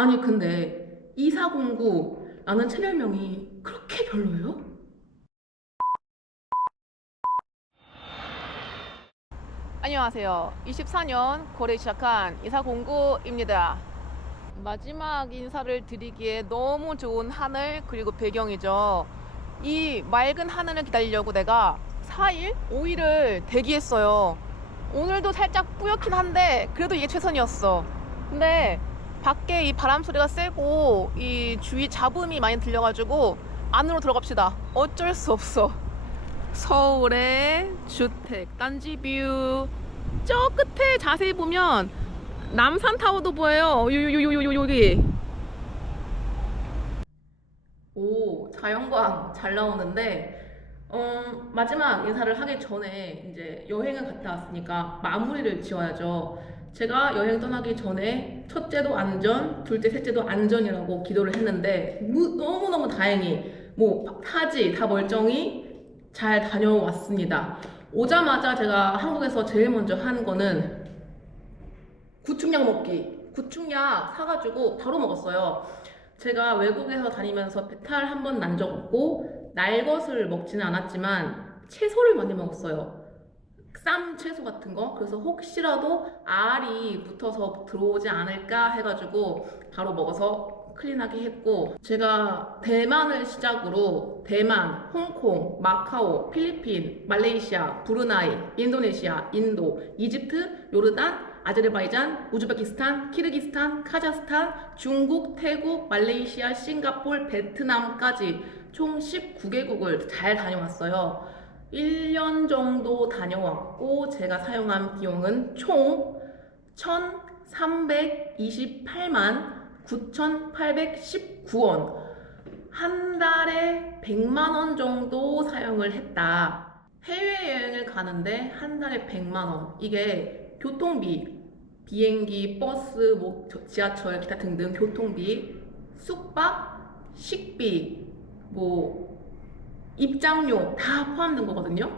아니, 근데 2409라는 채널명이 그렇게 별로예요? 안녕하세요. 24년 고래 시작한 이사공구입니다. 마지막 인사를 드리기에 너무 좋은 하늘 그리고 배경이죠. 이 맑은 하늘을 기다리려고 내가 4일, 5일을 대기했어요. 오늘도 살짝 뿌옇긴 한데 그래도 이게 최선이었어. 근데 밖에 이 바람 소리가 세고 이 주위 잡음이 많이 들려가지고 안으로 들어갑시다. 어쩔 수 없어. 서울의 주택 단지뷰. 저 끝에 자세히 보면 남산타워도 보여요. 여기. 오, 자연광 잘 나오는데, 마지막 인사를 하기 전에 이제 여행을 갔다 왔으니까 마무리를 지어야죠. 제가 여행 떠나기 전에 첫째도 안전, 둘째, 셋째도 안전이라고 기도를 했는데, 너무너무 다행히, 뭐, 타지 다 멀쩡히 잘 다녀왔습니다. 오자마자 제가 한국에서 제일 먼저 한 거는 구충약 먹기. 구충약 사가지고 바로 먹었어요. 제가 외국에서 다니면서 배탈 한 번 난 적 없고 날 것을 먹지는 않았지만 채소를 많이 먹었어요. 쌈 채소 같은 거. 그래서 혹시라도 알이 붙어서 들어오지 않을까 해가지고 바로 먹어서 클린하게 했고, 제가 대만을 시작으로 대만, 홍콩, 마카오, 필리핀, 말레이시아, 브루나이, 인도네시아, 인도, 이집트, 요르단, 아제르바이잔, 우즈베키스탄, 키르기스탄, 카자흐스탄, 중국, 태국, 말레이시아, 싱가폴, 베트남까지 총 19개국을 잘 다녀왔어요. 1년 정도 다녀왔고 제가 사용한 비용은 총 1,328만 9,819원. 한 달에 100만 원 정도 사용을 했다. 해외여행을 가는데 한 달에 100만 원. 이게 교통비, 비행기, 버스, 뭐 지하철, 기타 등등 교통비, 숙박, 식비, 뭐 입장료 다 포함된 거거든요.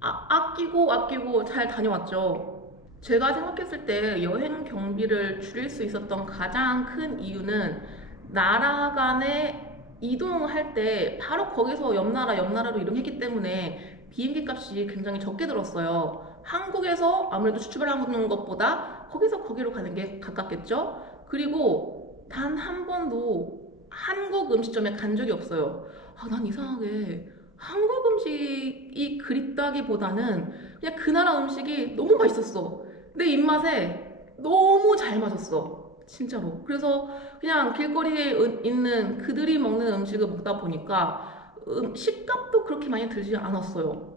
아끼고 잘 다녀왔죠. 제가 생각했을 때 여행 경비를 줄일 수 있었던 가장 큰 이유는 나라 간에 이동할 때 바로 거기서 옆 나라로 이동했기 때문에 비행기 값이 굉장히 적게 들었어요. 한국에서 아무래도 출발하는 것보다 거기서 거기로 가는 게 가깝겠죠? 그리고 단 한 번도 한국 음식점에 간 적이 없어요. 난 이상하게 한국 음식이 그립다기보다는 그냥 그 나라 음식이 너무 맛있었어. 내 입맛에 너무 잘 맞았어. 진짜로. 그래서 그냥 길거리에 있는 그들이 먹는 음식을 먹다 보니까 식값도 그렇게 많이 들지 않았어요.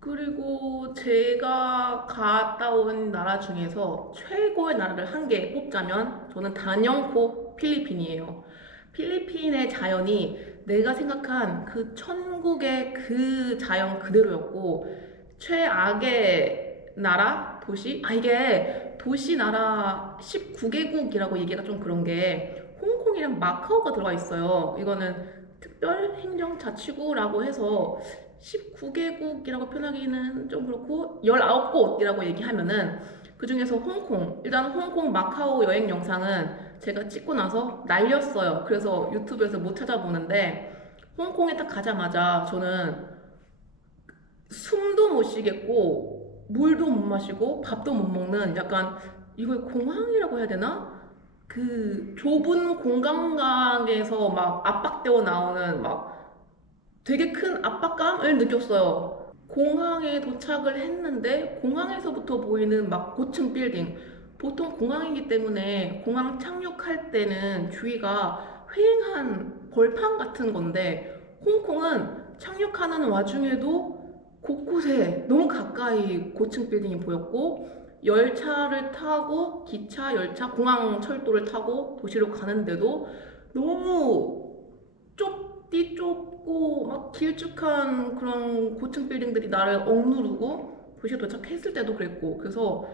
그리고 제가 갔다 온 나라 중에서 최고의 나라를 한 개 뽑자면 저는 단연코 필리핀이에요. 필리핀의 자연이 내가 생각한 그 천국의 그 자연 그대로였고, 최악의 나라, 도시? 이게 도시 나라 19개국이라고 얘기가 좀 그런 게 홍콩이랑 마카오가 들어가 있어요. 이거는 특별행정자치구라고 해서 19개국이라고 표현하기는 좀 그렇고 19곳이라고 얘기하면은 그 중에서 홍콩, 일단 홍콩 마카오 여행 영상은 제가 찍고 나서 날렸어요. 그래서 유튜브에서 못 찾아보는데 홍콩에 딱 가자마자 저는 숨도 못 쉬겠고 물도 못 마시고 밥도 못 먹는, 약간 이걸 공황이라고 해야 되나? 그 좁은 공간에서 막 압박되어 나오는 막 되게 큰 압박감을 느꼈어요. 공항에 도착을 했는데 공항에서부터 보이는 막 고층 빌딩. 보통 공항이기 때문에 공항 착륙할 때는 주위가 휑한 벌판 같은 건데, 홍콩은 착륙하는 와중에도 곳곳에 너무 가까이 고층 빌딩이 보였고, 열차를 타고 기차, 열차, 공항 철도를 타고 도시로 가는데도 너무 좁고 막 길쭉한 그런 고층 빌딩들이 나를 억누르고, 도시에 도착했을 때도 그랬고. 그래서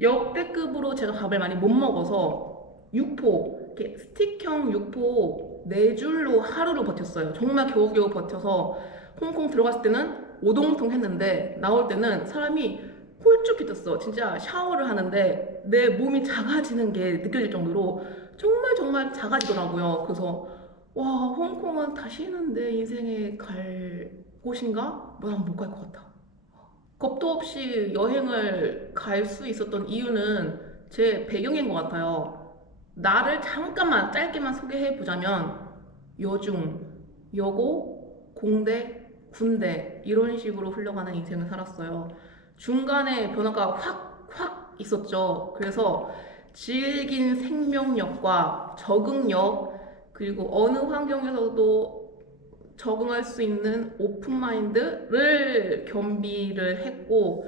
역대급으로 제가 밥을 많이 못 먹어서 육포, 이렇게 스틱형 육포 4줄로 하루를 버텼어요. 정말 겨우겨우 버텨서 홍콩 들어갔을 때는 오동통 했는데 나올 때는 사람이 홀쭉 기떴어. 진짜 샤워를 하는데 내 몸이 작아지는 게 느껴질 정도로 정말 정말 작아지더라고요. 그래서 와, 홍콩은 다시는 내 인생에 갈 곳인가? 난 못 갈 것 같아. 겁도 없이 여행을 갈 수 있었던 이유는 제 배경인 것 같아요. 나를 잠깐만 짧게만 소개해 보자면 여중, 여고, 공대, 군대 이런 식으로 흘러가는 인생을 살았어요. 중간에 변화가 확 있었죠. 그래서 질긴 생명력과 적응력 그리고 어느 환경에서도 적응할 수 있는 오픈마인드를 겸비를 했고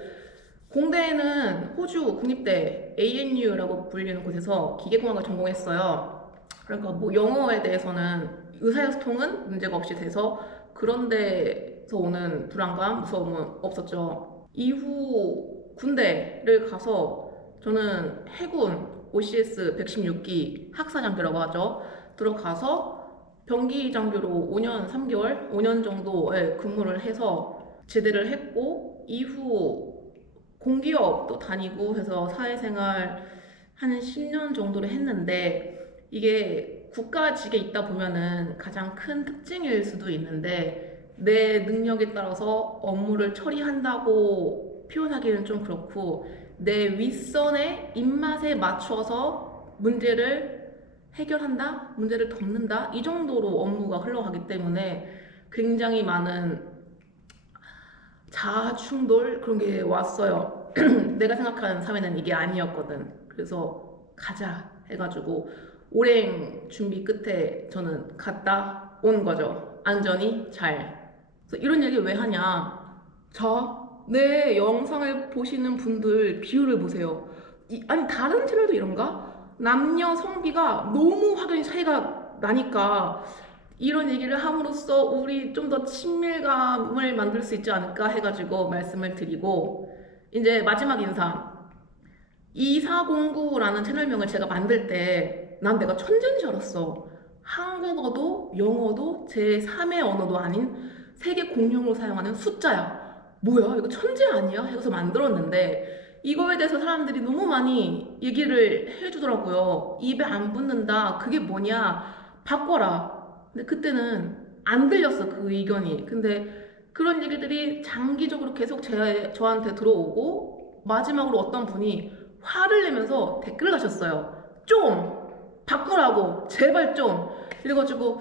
공대에는 호주 국립대 ANU라고 불리는 곳에서 기계공학을 전공했어요. 그러니까 뭐 영어에 대해서는 의사소통은 문제가 없이 돼서 그런 데서 오는 불안감, 무서움은 없었죠. 이후 군대를 가서 저는 해군 OCS 116기 학사장교라고 하죠. 들어가서 병기 장교로 5년 3개월, 5년 정도의 근무를 해서 제대를 했고 이후 공기업도 다니고 해서 사회생활 한 10년 정도를 했는데 이게 국가직에 있다 보면은 가장 큰 특징일 수도 있는데 내 능력에 따라서 업무를 처리한다고 표현하기는 좀 그렇고 내 윗선의 입맛에 맞춰서 문제를 해결한다? 문제를 덮는다? 이 정도로 업무가 흘러가기 때문에 굉장히 많은 자아 충돌 그런 게 왔어요. 내가 생각하는 사회는 이게 아니었거든. 그래서 가자 해가지고 오랜 준비 끝에 저는 갔다 온 거죠. 안전히 잘. 그래서 이런 얘기 왜 하냐? 내 영상을 보시는 분들 비율을 보세요. 아니 다른 채널도 이런가? 남녀 성비가 너무 확연히 차이가 나니까 이런 얘기를 함으로써 우리 좀 더 친밀감을 만들 수 있지 않을까 해가지고 말씀을 드리고 이제 마지막 인사 2409라는 채널명을 제가 만들 때 난 내가 천재인 줄 알았어. 한국어도 영어도 제3의 언어도 아닌 세계 공용으로 사용하는 숫자야. 뭐야 이거 천재 아니야? 해서 만들었는데 이거에 대해서 사람들이 너무 많이 얘기를 해주더라고요. 입에 안 붙는다. 그게 뭐냐? 바꿔라. 근데 그때는 안 들렸어, 그 의견이. 근데 그런 얘기들이 장기적으로 계속 저한테 들어오고 마지막으로 어떤 분이 화를 내면서 댓글을 하셨어요. 좀 바꾸라고 제발 좀 이래가지고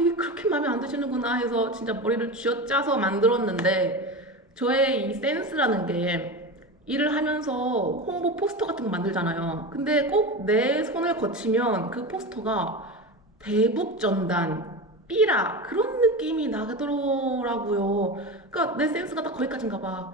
이게 그렇게 마음에 안 드시는구나 해서 진짜 머리를 쥐어짜서 만들었는데 저의 이 센스라는 게 일을 하면서 홍보 포스터 같은 거 만들잖아요. 근데 꼭 내 손을 거치면 그 포스터가 대북전단, 삐라 그런 느낌이 나더라고요. 그러니까 내 센스가 딱 거기까지인가 봐.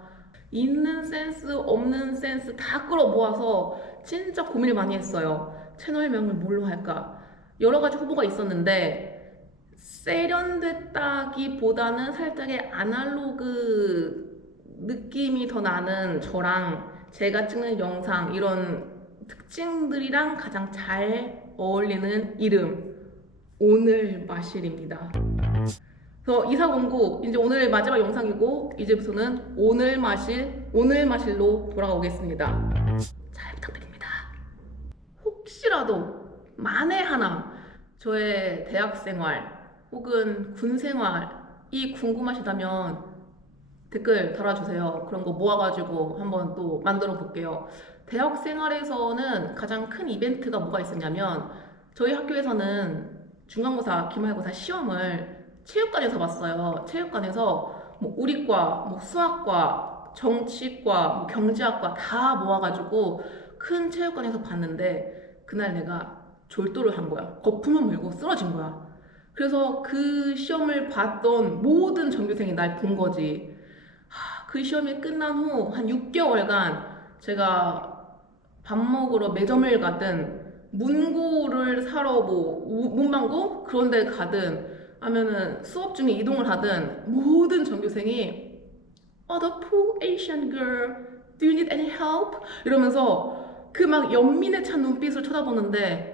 있는 센스, 없는 센스 다 끌어 모아서 진짜 고민을 많이 했어요. 채널명을 뭘로 할까? 여러 가지 후보가 있었는데 세련됐다기보다는 살짝의 아날로그 느낌이 더 나는 저랑 제가 찍는 영상 이런 특징들이랑 가장 잘 어울리는 이름 오늘 마실입니다. 그래서 이사공고 이제 오늘 마지막 영상이고 이제부터는 오늘 마실로 돌아오겠습니다. 잘 부탁드립니다. 혹시라도 만에 하나 저의 대학생활 혹은 군생활이 궁금하시다면 댓글 달아주세요. 그런 거 모아가지고 한번 또 만들어 볼게요. 대학 생활에서는 가장 큰 이벤트가 뭐가 있었냐면 저희 학교에서는 중간고사, 기말고사 시험을 체육관에서 봤어요. 체육관에서 뭐 우리과, 뭐 수학과, 정치과, 뭐 경제학과 다 모아가지고 큰 체육관에서 봤는데 그날 내가 졸도를 한 거야. 거품을 물고 쓰러진 거야. 그래서 그 시험을 봤던 모든 전교생이 날 본 거지. 그 시험이 끝난 후 한 6개월간 제가 밥 먹으러 매점을 가든 문구를 사러 문방구 그런 데 가든 하면은 수업 중에 이동을 하든 모든 전교생이 the poor Asian girl, do you need any help? 이러면서 그 막 연민에 찬 눈빛을 쳐다보는데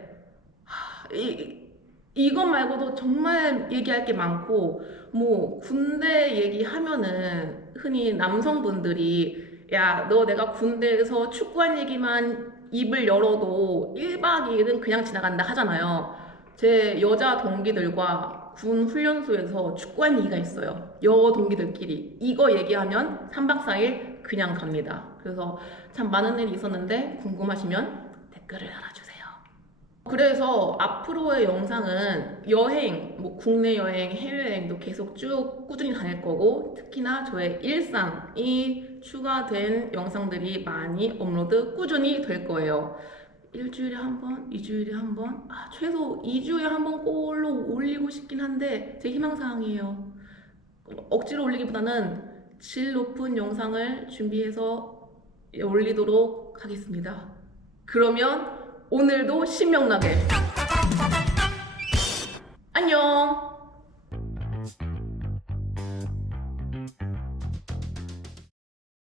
이것 말고도 정말 얘기할 게 많고 뭐 군대 얘기하면은 흔히 남성분들이 야, 너 내가 군대에서 축구한 얘기만 입을 열어도 1박 2일은 그냥 지나간다 하잖아요. 제 여자 동기들과 군 훈련소에서 축구한 얘기가 있어요. 여 동기들끼리. 이거 얘기하면 3박 4일 그냥 갑니다. 그래서 참 많은 일이 있었는데 궁금하시면 댓글을 달아주세요. 그래서 앞으로의 영상은 여행, 뭐 국내 여행, 해외여행도 계속 쭉 꾸준히 다닐 거고, 특히나 저의 일상이 추가된 영상들이 많이 업로드 꾸준히 될 거예요. 일주일에 한 번, 2주일에 한 번, 최소 2주에 한 번 꼴로 올리고 싶긴 한데 제 희망사항이에요. 억지로 올리기보다는 질 높은 영상을 준비해서 올리도록 하겠습니다. 그러면 오늘도 신명나게 안녕!